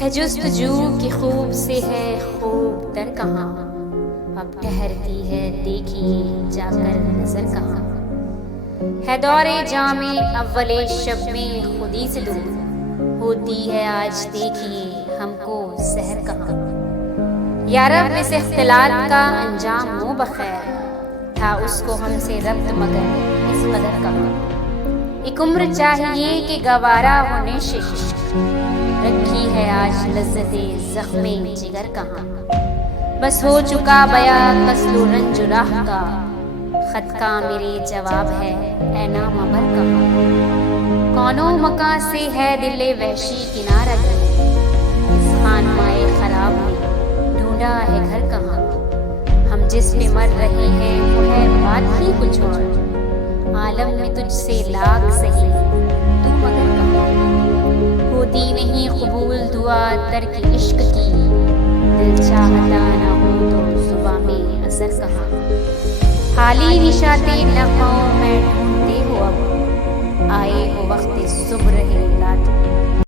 ہے جستجو کی خوب سے ہے خوب در کہاں، اب ٹھہرتی ہے دیکھیے جا کر نظر کہاں، ہے دور جام اول شب میں خودی سے دور، ہوتی ہے آج دیکھیے ہم کو سحر کہاں، یا رب اس اختلاط کا انجام ہو بخیر، تھا اس کو ہم سے ربط مگر اس قدر کہاں، ایک عمر چاہیے کہ گوارا ہونے سے عشق، رکھی ہے آج لذت زخم جگر کہاں، بس ہو چکا بیاں کسل و رنج و راہ کا، خط کا میرے جواب ہے اے نامور کہاں، کونوں مکاں سے ہے دل وحشی کنارہ گئے، اس خانمائے خراب میں ڈھونڈا ہے گھر کہاں، ہم جس پہ مر رہے ہیں وہ ہے بات ہی کچھ اور، عالم میں تجھ سے لاکھ سہی تو مگر کہاں، ہوتی نہیں قبول دعا ترک عشق کی، دل چاہتا نہ ہو تو صبح میں اثر کہاں، حالی نشاتے نغموں میں ڈھونڈتے ہو اب، آئے ہو وقت صبح رہے